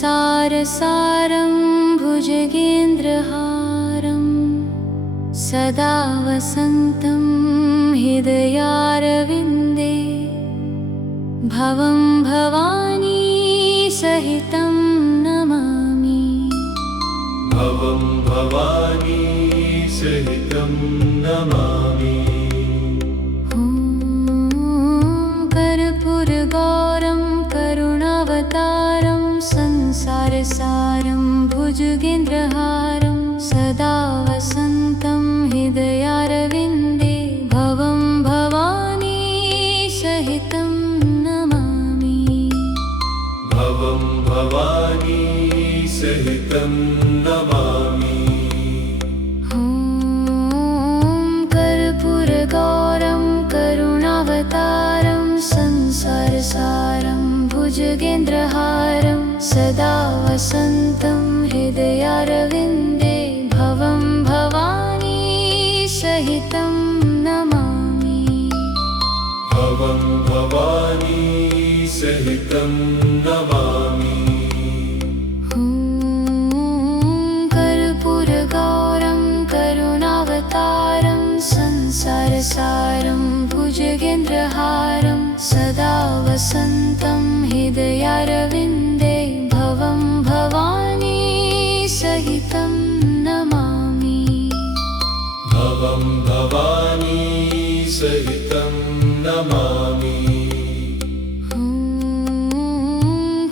संसारसारं भुजगेन्द्रहारं सदा वसन्तं हृदयारविन्दे भवं भवानी सहितं नमामि। भवं भवानी सहितं नमामि। कर्पूरगौरं करुणावतारं संसारसारं भुजगेन्द्रहारं सदा वसन्तं हृदयारविन्दे भवं भवानी सहितं नमामि। भवं भवानी सहितं नमामि। कर्पूरगौरं करुणावतारं संसारसारं भुजगेन्द्रहारं सदा वसन्तं हृदयारविन्दे भवं भवानी सहितं नमामि। भवं भवानी सहितं नमामि। कर्पूरगौरं करुणावतारं संसारसारं भुजगेन्द्रहारं सदा वसन्तं हृदयारविन्दे भवं भवानी सहितं नमामि। भवं भवानी सहितं नमामि।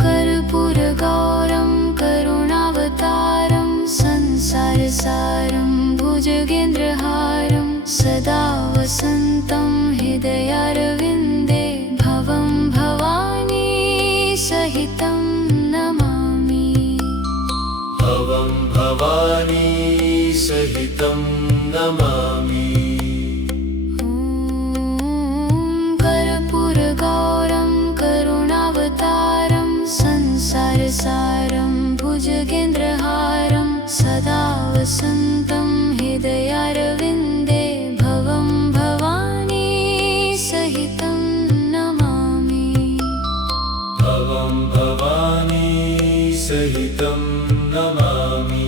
कर्पूरगौरं करुणावतारं संसारसारं भुजगेन्द्रहारं सदा वसन्तं हृदयारविन्दे भवं भवानी सहितं नमामि। भवं भवानी सहितं नमामि। कर्पूरगौरं करुणावतारं संसारसारं भुजगेन्द्रहारं सदा वसन्तं हृदयारविन्दे भवं भवानी सहितं नमामि। भवं भवानी सहितं नमामि।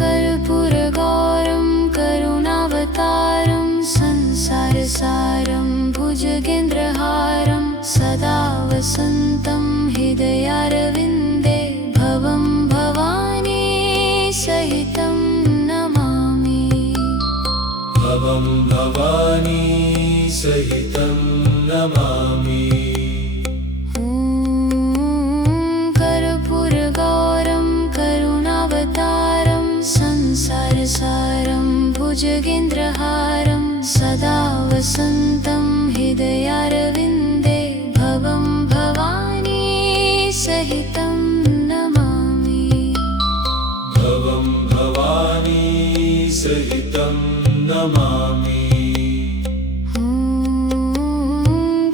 कर्पूरगौरं करुणावतारं संसारसारं भुजगेन्द्रहारं सदा वसन्तं हृदयारविन्दे भवं भवानी सहितं नमामि। भवं भवानी सहितं नमामि। कर्पूरगौरं करुणावतारं संसारसारं भुजगेन्द्रहारं सदा वसन्तं हृदयारविन्दे भवं भवानी सहितं नमामि। भवं भवानी सहितं नमामि।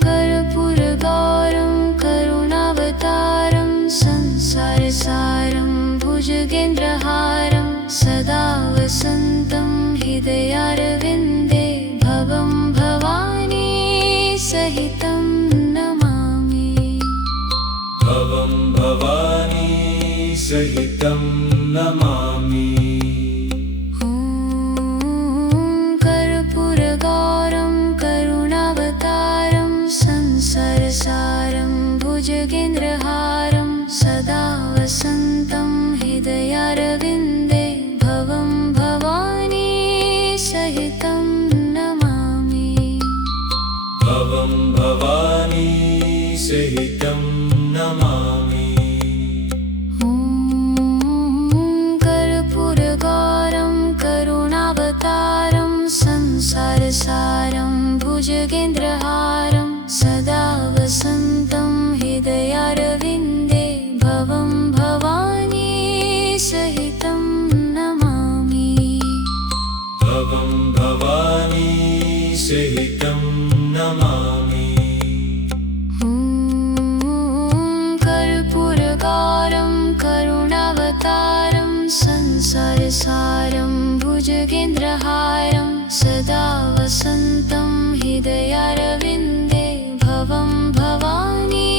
कर्पूरगौरं करुणावतारं संसारसारं भुजगेन्द्रहारं सदा वसन्तं हृदयारविन्दे भवं भवानी सहितं नमामि। भवं भवानी सहितं नमामि। कर्पूरगौरं करुणावतारं संसारसारं भुजगेन्द्रहारं सदा वसन्तं हृदयारविन्दे भवं भवानी सहितं नमामि। भवं भवानी सहितं नमामि। कर्पूरगौरं करुणावतारं संसारसारं भुजगेन्द्रहारं सदा वसन्तं हृदयारविन्दे भवं भवानी सहितं नमामि। भवं भवानी सहितं नमामि। कर्पूरगौरं करुणावतारं संसारसारं भुजगेन्द्रहारं सदा वसन्तं हृदयारविन्दे भवं भवानी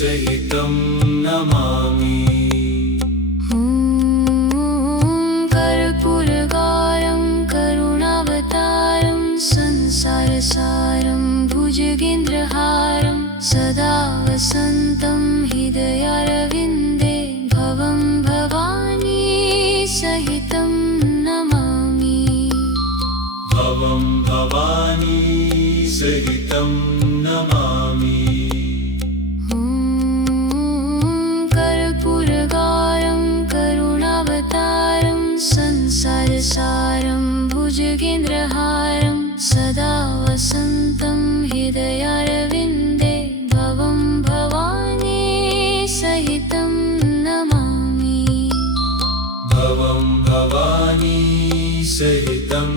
सहितं नमामि कर्पूरगारं करुणावतारं संसारसारं भुजगेन्द्रहारं सदा वसन्तं हृदयारविन्दे भवं भवानी सहितं नमामि भवं भवानी सहितं नमामि कर्पूरगारं करुणावतारं संसारसारं भुजगेन्द्रहारं सदा वसन्तं हृदयारविन्दे भवं भवानी सहितं नमामि भवं भवानी सहितं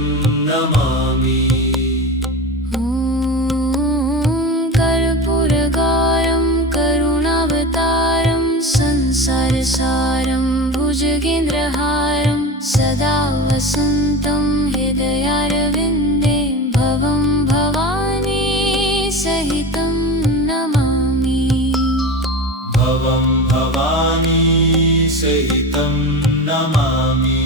नमामि कर्पूरगारं करुणावतारं संसारसारं भुजगेन्द्रहारं सदा वसन्तं हृदयारविन्दे भवं भवानी सहितं नमामि भवं भवानी सहितं नमामि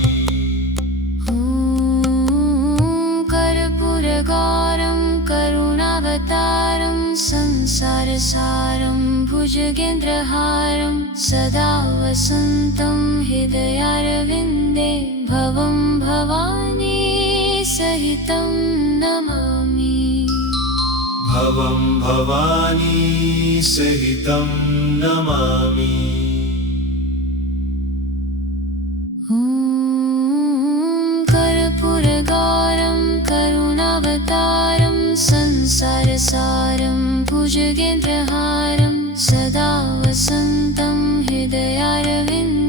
कर्पूरगारं करुणावतारं संसारसारं भुजगेन्द्रहारं सदा वसन्तं हृदयारविन्दे भवं भवानी सहितं नमामि भवं भवानी सहितं नमामि कर्पूरगारं करुणावतारं संसारसारं भुजगेन्द्रहारं सदा वसन्तं हृदयारविन्दे